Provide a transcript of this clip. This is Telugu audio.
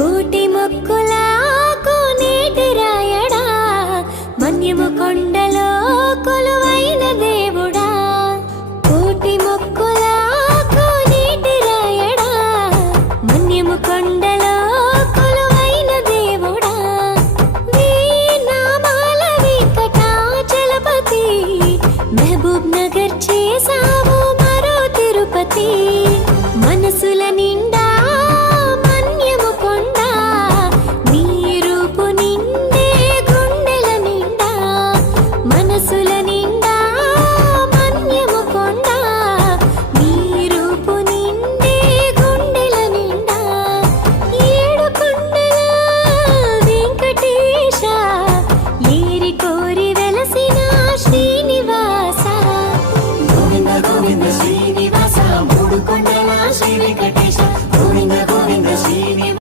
కోటి మొక్కులాకు నేటి రాయడా? మన్యము కొండలో కొలువైన దేవుడా? కోటి మొక్కులాకు నేటి రాయడా? మన్యము కొండలో కొలువైన దేవుడా? నీ నామాల వికటాచలపతి మెహబూబ్ నగర్ చేసావు మరో తిరుపతి. మనసులో శ్రీనివాస మూడు కొండల శ్రీ